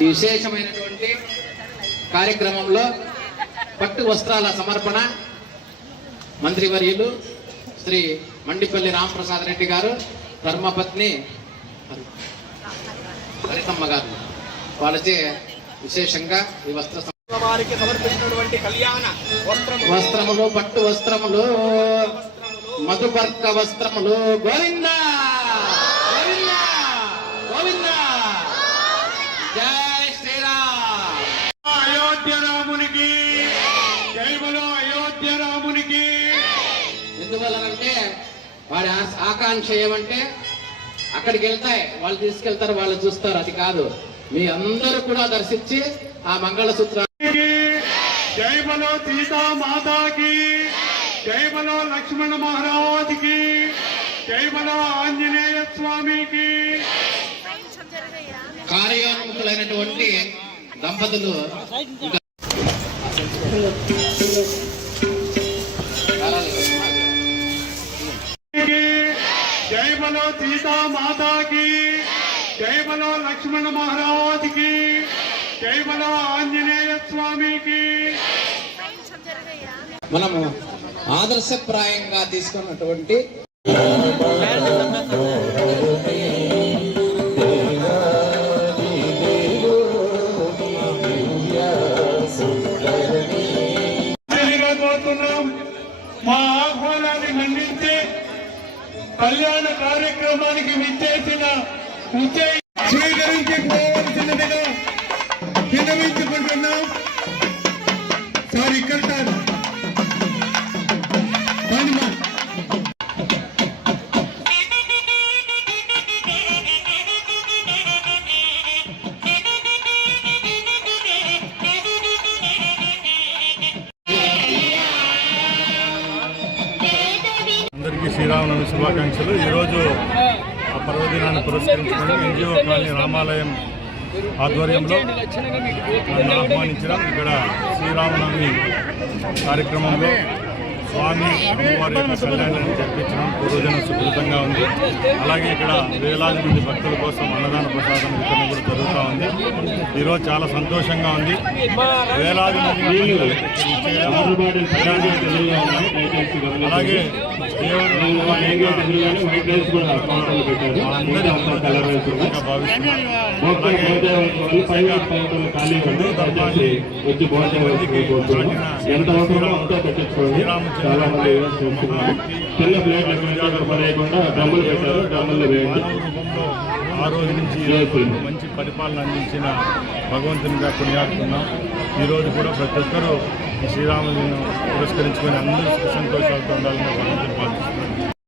ఈ విశేషమైనటువంటి కార్యక్రమంలో పట్టు వస్త్రాల సమర్పణ మంత్రివర్యులు శ్రీ మండిపల్లి రామప్రసాద్ రెడ్డి గారు, ధర్మపత్ని హరితమ్మ గారు వాళ్ళచే విశేషంగా ఈ వారికి సమర్పించినటువంటి కళ్యాణ వస్త్రములు, పట్టు వస్త్రములు, మధుపర్క వస్త్రములు. గోవిందా గోవిందా గోవిందా. జై శ్రీరామ్. అయోధ్య రామునికి జై బలో అయోధ్య రామునికి. ఎందువల్లనంటే వాడి ఆకాంక్ష ఏమంటే అక్కడికి వెళ్తాయి, వాళ్ళు తీసుకెళ్తారు, వాళ్ళు చూస్తారు. అది కాదు, మీ అందరూ కూడా దర్శించి ఆ మంగళసూత్ర. జై బలో సీతా మాతాకి, జై బలో లక్ష్మణ మహారాజుకి, జై బలో ఆంజనేయ స్వామికి. కార్యోన్ముఖులైనటువంటి దంపతులు జై బలో సీతా మాతాకి, జై బలో లక్ష్మణ మహారాజుకి, జై బలో ఆంజనేయ స్వామికి. మనము ఆదర్శప్రాయంగా తీసుకున్నటువంటి మా ఆహ్వానాన్ని మన్నించి కళ్యాణ కార్యక్రమానికి విచ్చేసిన స్వీకరించి పోవలసినదిగా విన్నవించుకుంటున్నాం. సార్ ఇక్కడ సార్ అందరికీ శ్రీరామనవమి శుభాకాంక్షలు. ఈరోజు ఆ పర్వదినాన్ని పురస్కరించుకొని ఎన్జిఓ కాలనీ రామాలయం ఆధ్వర్యంలో నన్ను ఆహ్వానించడం, ఇక్కడ శ్రీరామనవమి కార్యక్రమంలో స్వామి అమ్మవారి యొక్క కళ్యాణాన్ని జరిపించడం పూర్వజన సుకృతంగా ఉంది. అలాగే ఇక్కడ వేలాది మంది భక్తుల కోసం అన్నదాన ప్రసాదం వితరణ కూడా జరుగుతూ ఉంది. ఈరోజు చాలా సంతోషంగా ఉంది. వేలాది మంది అలాగే ఆ రోజు నుంచి మంచి పరిపాలన అందించిన భగవంతునిగా కొనియాడుతున్నాం. ఈరోజు కూడా ప్రతి ఒక్కరూ శ్రీరాముని పురస్కరించుకొని అందరూ సంతోషాలతో ఉండాలని భగవంతుని ప్రార్థిస్తున్నాం.